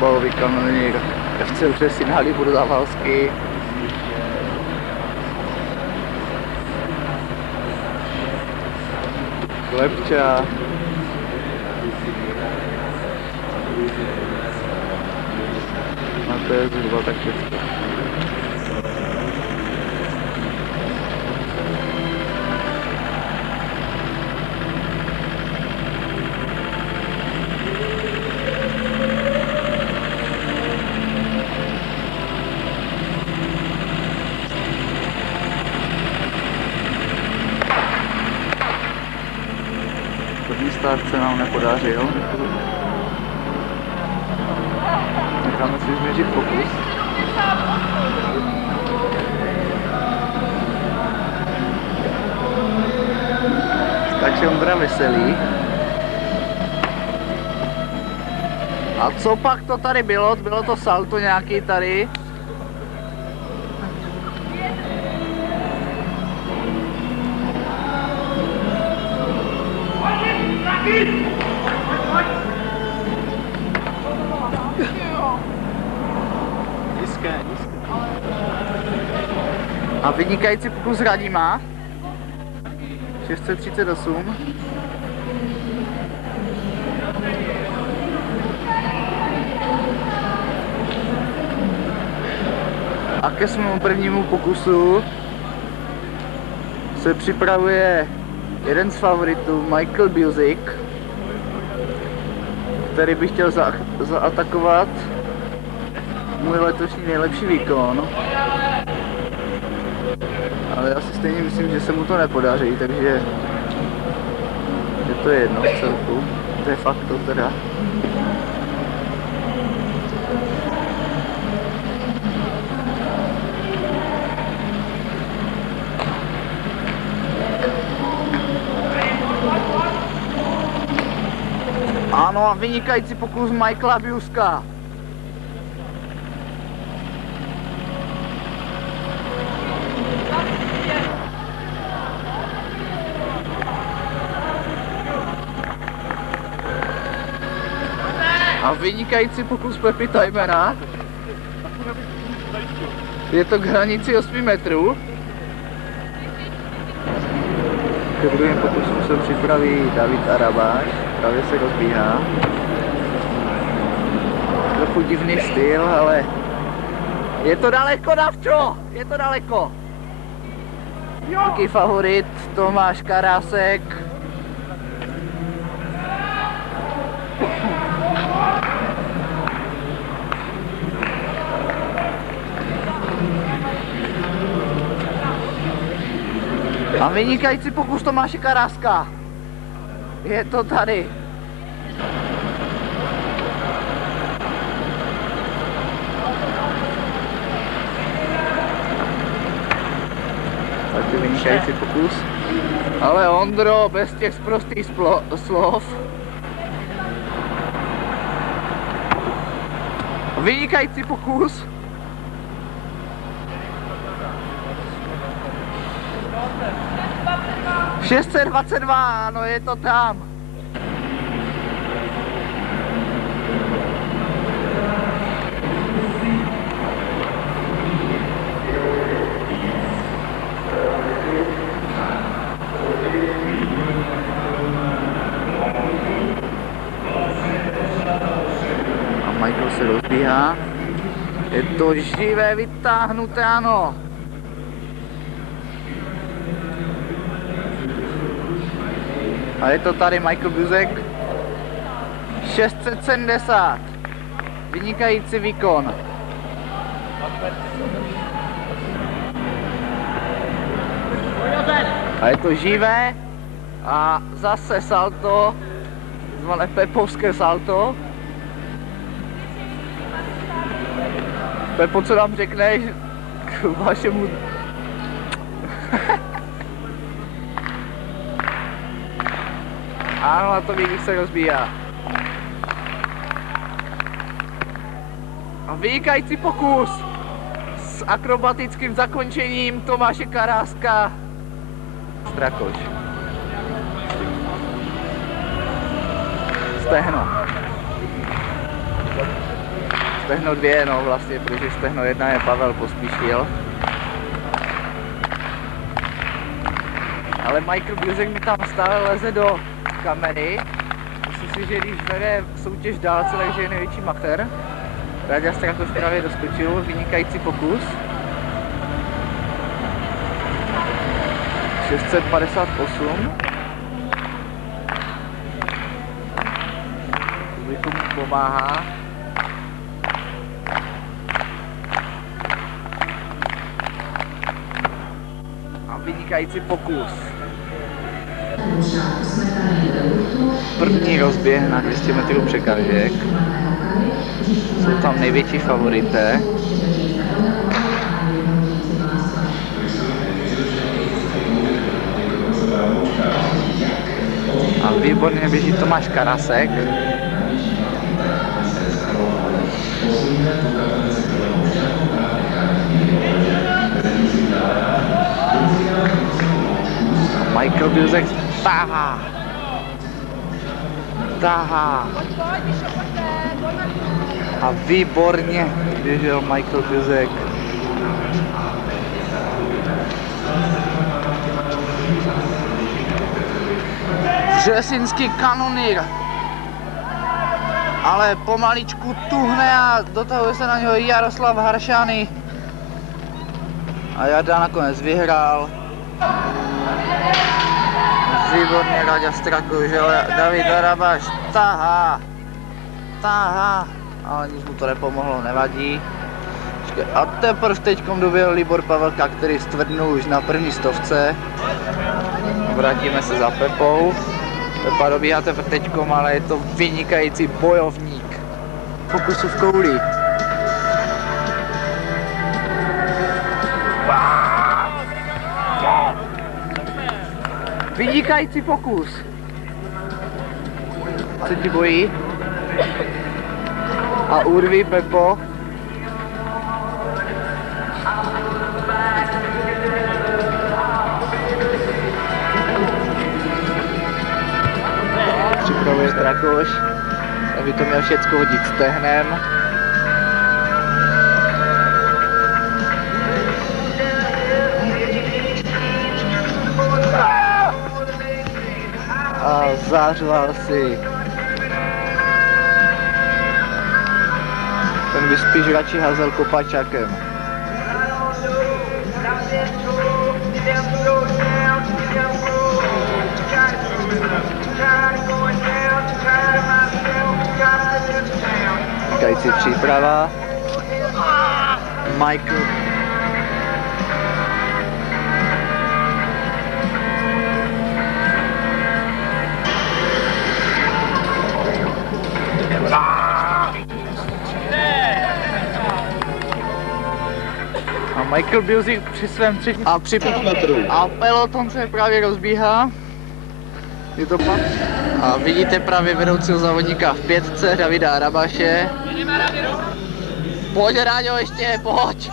fotbalový kanonýr FC Úřesy na Libudu Zavalsky. Lepča. A to je zhruba tak všechno. První start se nám nepodařil. Necháme si změřit fokus. Takže Ondra veselý. A co pak to tady bylo? Bylo to salto nějaký tady? A vynikající pokus Radima. 638. A ke svému prvnímu pokusu se připravuje jeden z favoritů, Michael Buzik, který by chtěl zaatakovat můj letošní nejlepší výkon. Ale já si stejně myslím, že se mu to nepodaří, takže je to jedno v celku. To je fakt to teda. Ano, a vynikající pokus Michaela Buzika. A vynikající pokus Pepi Timera. Je to k hranici 8 metrů. Ke druhému pokusu se připraví David Arabáš. Právě se rozbíhá. Trochu divný styl, ale je to daleko, Davčo! Je to daleko! Velký favorit Tomáš Karásek. A vynikající pokus Tomáše Karáska. Je to tady. Taky vynikající pokus. Ale Ondro, bez těch sprostých slov. Vynikající pokus. - 622, no je to tam. A Michael se rozbíhá. Je to živé, vytáhnuté, ano. A je to tady Michael Buzik. 670. Vynikající výkon. A je to živé. A zase salto. Zvané Pepovské salto. Pepo, co nám řekneš k vašemu... Ano, a to vidí se rozbíhá. A vynikající pokus s akrobatickým zakončením Tomáše Karáska. Strakoš. Stehno. Stehno 2, no vlastně, protože stehno 1 je Pavel Pospíšil. Ale Michael Buzek mi tam stále leze do kamery. Myslím si, že když vede soutěž dálce, takže je největší mater. Ráďa Strakoš právě doskočil, vynikající pokus. 658. Publikum mu pomáhá. A vynikající pokus. První rozběh na 200 metrů překážek. Jsou tam největší favorité. A výborně běží Tomáš Karasek. Michael Buzek tahá. A výborně běžel Michael Buzek. Vřesinský kanonýr. Ale pomaličku tuhne a dotahuje se na něho Jaroslav Haršany. A Jarda nakonec vyhrál. Výborně Ráďa Strakoš, ale David Arabaš tahá. Ale nic mu to nepomohlo, nevadí. A teprve teďkom doběhl Libor Pavelka, který stvrdnul už na první stovce. Vrátíme se za Pepou. Pepa dobíhá teprve teďkom, ale je to vynikající bojovník. Pokusu v kouli. Vynikající pokus. Co ti bojí? A urví, Pepo. Připravuje Strakoš, aby to měl všecko hodit stehnem. A zařval si. Ten by spíš radši hazel kopačákem. Vynikající příprava. Michael. A Michael Buzek při svém třetím a peloton se právě rozbíhá. Je to pan? A vidíte právě vedoucího závodníka v 5 Davida Arabaše. Pojď, Ráďo, ještě, pojď!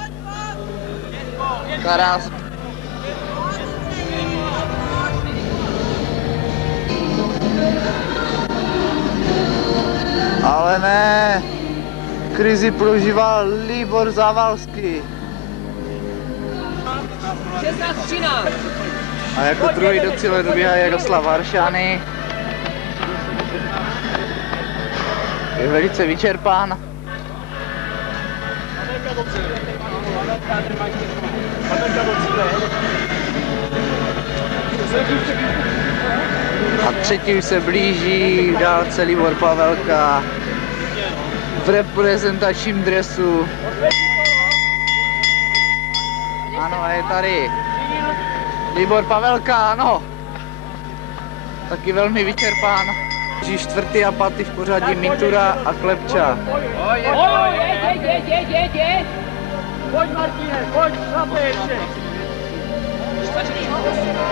Karas. Ale ne! Krizi prožíval Libor Zavalský. 16-13. A jako druhý do cíle dobíhá Jaroslav Haršany. Je velice vyčerpán. A třetí už se blíží v dálce Libor Pavelka v reprezentačním dresu. Ano, je tady Libor Pavelka, ano. Taky velmi vyčerpán. Čtvrtý a pátý v pořadí Mitura a Klepča. Pojď, Martine, pojď, šlape ještě.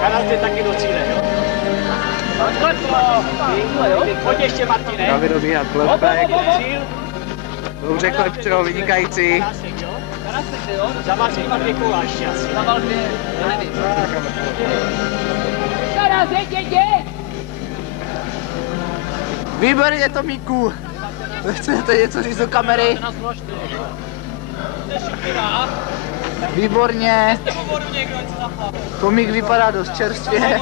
Karas jde taky do cíle, jo? Pojď ještě, Martine. Právě dobíhá Klepek. Dobře, Klepčo, vynikající. Zaváží má 2 kola ještě asi. Zaval 2, nevím. Karas, jde. Výborně, Tomíku. Chcete něco říct do kamery? Výborně. Komik vypadá dost čerstvě.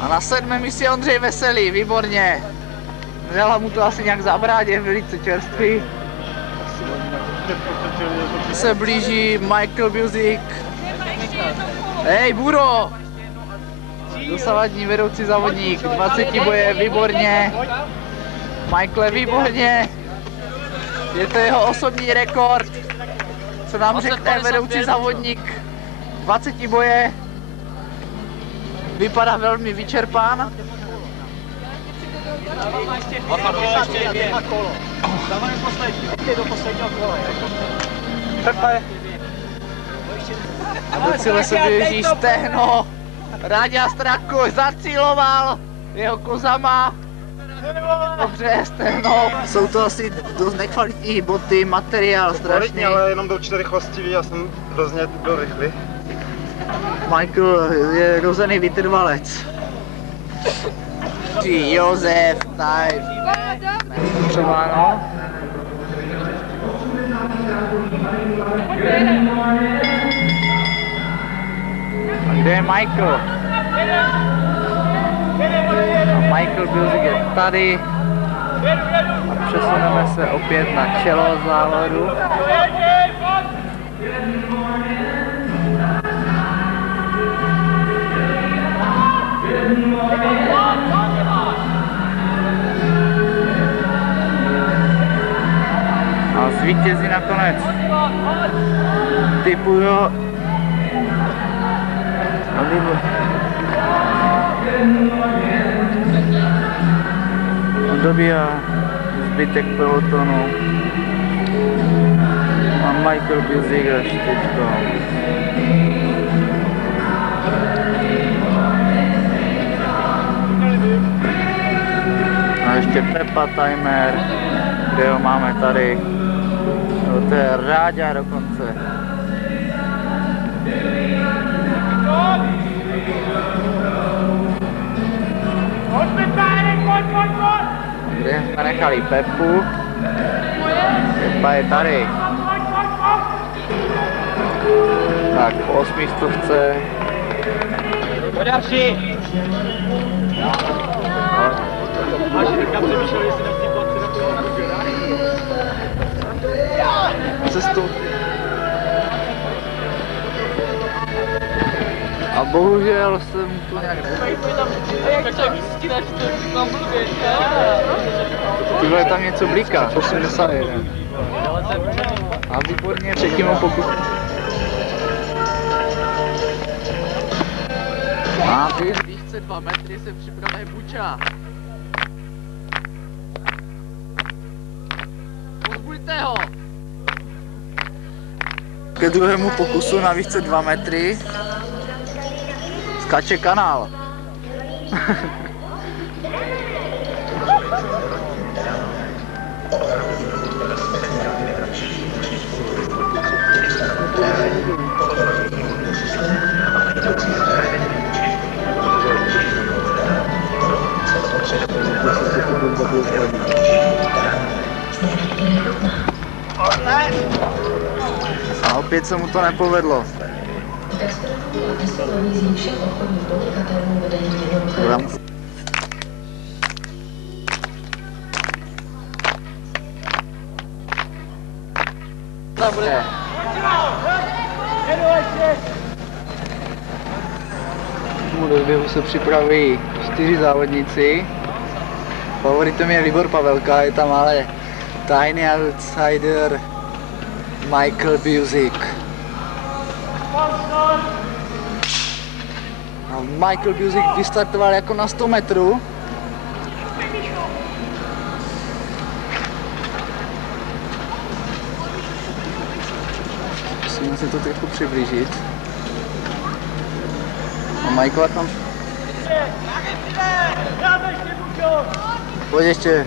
A na 7. místě Ondřej Veselý, výborně. Nedala mu to asi nějak zabrát, je velice čerstvý. Se blíží Michael Buzik. Hej, Buro! Dosavadní vedoucí závodník, 20 boje, výborně. Michael, výborně. Je to jeho osobní rekord. Co nám řekne vedoucí závodník, 20 boje. Vypadá velmi vyčerpán. A do cíle se blíží stehno. Ráďa Strakoš zacíloval jeho kozama. Dobře, stehno. Jsou to asi dost nekvalitní boty, materiál strašný. Ale jenom byl 4 chvastivý, já jsem hrozně byl rychlý. Michael je rozený vytrvalec. Josef, tady. Třeba no. A kde je Michael? A Michael Buzik je tady. A přesuneme se opět na čelo závodu. A zvítězí nakonec. Typuju. On dobíhá zbytek pelotonu. A Michael Buzik až teďko. A ještě Pepa Timer, kde ho máme tady. No, to je Ráďa dokonce. Kde jsme nechali Pepu. Pepa je tady. Tak, po 8 stovce. Podarší! Cestu. A bohužel jsem tu nějak Ty vole, tam něco bliká, 81. A výborně předtím ho pokus. A ty výšce 2 metry se připravuje Buča. Pozbuďte ho! Ke druhému pokusu na výšce 2 metry skáče kanál. A opět se mu to nepovedlo. Dobře. Do běhu se připravují 4 závodníci. Favoritem je Libor Pavelka, je tam ale tajný outsider Michael Buzik. A Michael Buzik vystartoval jako na 100 metrů. Musíme se to trochu přiblížit. A Michael tam... Pojď ještě.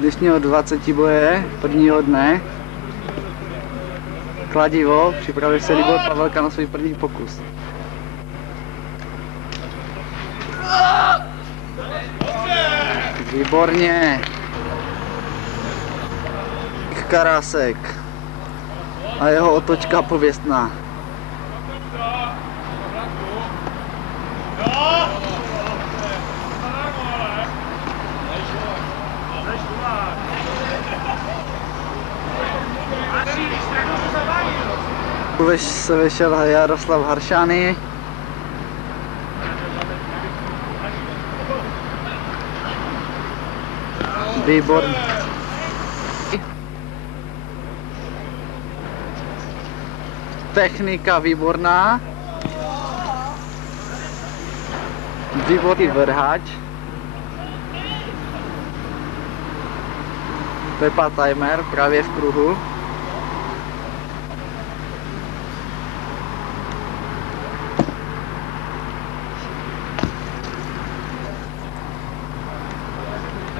Dnešního 20 boje, prvního dne. Kladivo, připravil se Libor Pavelka na svůj první pokus. Výborně. Karásek. A jeho otočka pověstná. Se vešel Jaroslav Haršany. Výborný. Technika výborná. Výborný vrhač. Pepa Timer právě v kruhu.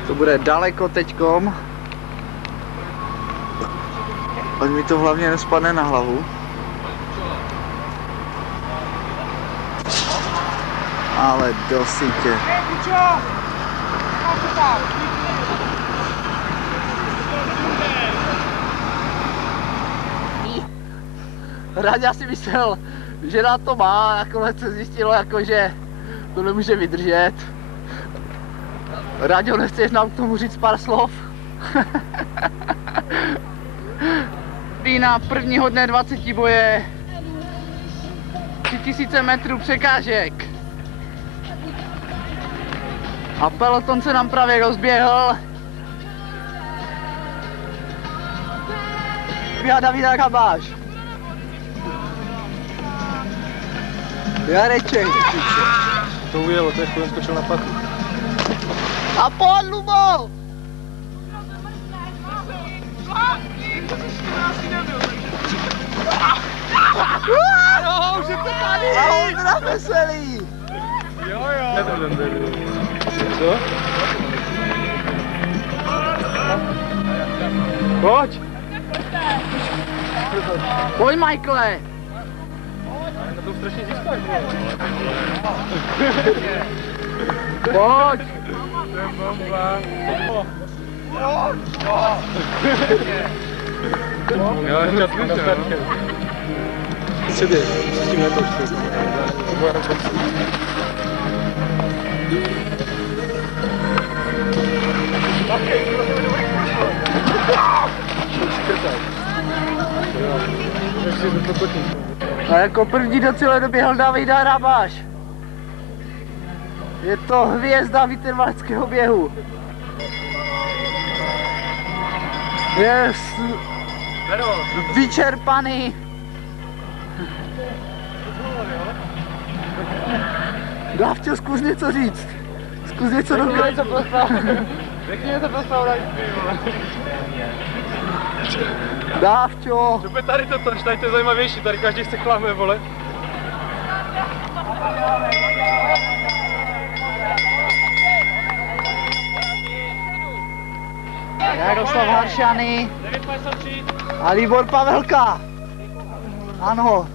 To bude daleko teďkom. Ať mi to hlavně nespadne na hlavu. Ale do sítě. Ráďa si myslel, že na to má, nakonec se zjistilo, že to nemůže vydržet. Ráďo, nechceš nám k tomu říct pár slov? Na prvního dne 20 boje 3000 metrů překážek. A peloton se nám právě rozběhl. Já Davida Kabáš. Jareček. To ujelo, to je chvíli skočil na patu. A pojď, Lubo! No, už je to tady! A Ondra veselý! Jo. Co? Pojď! Pojď, Michaele! Na tom strašně získáš, Pojď! To je bomba! Já čas slyšel, no. Přeběh, s tím netoč. A jako první do cíle doběhl David Harabáš. Je to hvězda vytrvaleckého běhu. Je vyčerpaný. Dávčo, zkus něco říct. Zkus něco dobrého. Řekni něco pro zpravodajství, vole. Dávčo. Šupe tady totož, tady to je zajímavější, tady každý se klame, vole. Jaroslav Haršany a Libor Pavelka. Ano.